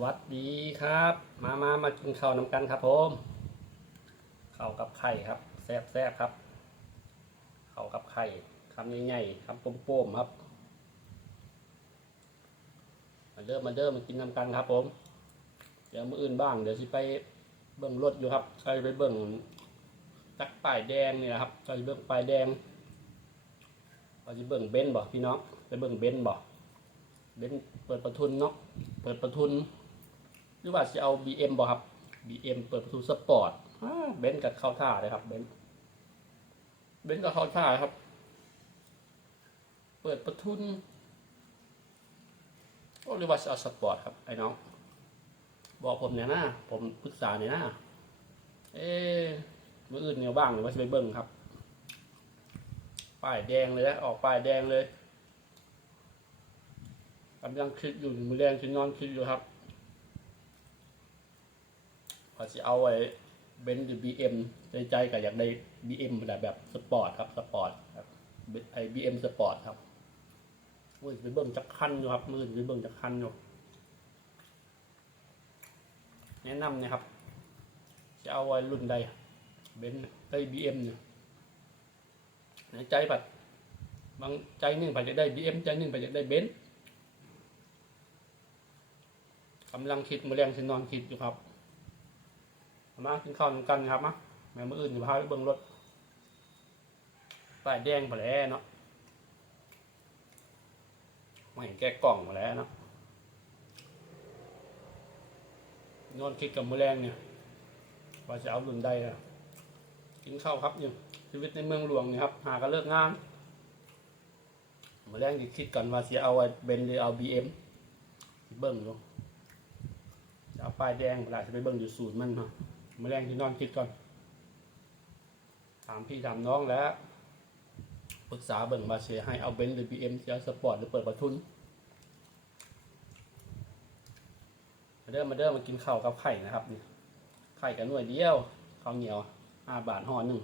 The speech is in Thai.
วัสดีครับ มามามากินข้าวน้ำกันครับผมข้าวกับไข่ครับแซ่บแซ่บครับข้าวกับไข่คำใหญ่ๆคำโป้มๆครับมาเริ่มมาเริ่มมากินน้ำกันครับ ผม เดี๋ยวมืออื่นบ้างเดี๋ยวสิไปเบิ่งรถอยู่ครับใครไปเบิ่งตักป้ายแดงเนี่ยครับใครเบิ่งป้ายแดงเราจะเบิ่งเบนซ์บ่พี่น้องไปเบิ่งเบนซ์บ่เบนเปิดประทุนเนาะเปิดประทุน หรือว่าจะเอา BM บ่ครับ BM เปิดประทุนสปอร์ตเบนซ์กับเข้าท่าเลยครับเบนซ์เบนซ์กับเข้าท่าครับ เปิดประทุนโอ้หรือว่าจะเอาสปอร์ตครับไอ้น้องบอกผมเนี่ยนะผมปรึกษาเนี่ยนะเอ๊มืออื่นเนี่ยบ้างหรือว่าจะไปเบิ่งครับ ป้ายแดงเลยนะออกป้ายแดงเลยกำลังคิดอยู่มือแรงคิดนอนคิดอยู่ครับาจะเอาไอ้เบนซ์หรือบีเอ็มในใจก็อยากได้บีเอ็มแบบแบบสปอร์ตครับสปอร์ตครับไอ้บีเอ็มสปอร์ตครับโอ้ยไปเบิ่งจักคันอยู่ครับมือไปเบิ่งจักคันอยู่แนะนำนะครับ จะเอาไว้รุ่นใดเบนซ์ไอ้บีเอ็มเนี่ยในใจปัดบางใจหนึ่งไปจะได้บีเอ็มใจหนึ่งไปจะได้เบนซ์กำลังคิดมือแรงสินอนคิดอยู่ครับ มากินข้าวนำกันครับมะแม่มืออื่นอยู่พาไปเบิ่งรถป้ายแดงไปแล้วเนาะไม่เห็นแก้กล่องมาแล้วเนาะนอนคิดกับมือแรงเนี่ยว่าจะเอารุ่นใดนะกินข้าวครับอยู่ชีวิตในเมืองหลวงเนี่ยครับ หากันเลิกงานมือแรงจะคิดกันว่าจะเอาเบนหรือเอาบีเอ็มเบิ่งอยู่จะเอาป้ายแดงเวลาจะไปเบิ่งอยู่ศูนย์มันเนาะ มาแรงที่นอนคิดก่อน ถามพี่ถามน้องแล้วปรึกษาเบิ่งมาเชียให้เอาเบนซ์หรือบีเอ็มจะเอาสปอร์ตหรือเปิดประทุนมาเด้อมาเด้อมากินข้าวกับไข่นะครับนี่ไข่กันหน่วยเดียวข้าวเหนียวห้าบาทห่อหนึ่ง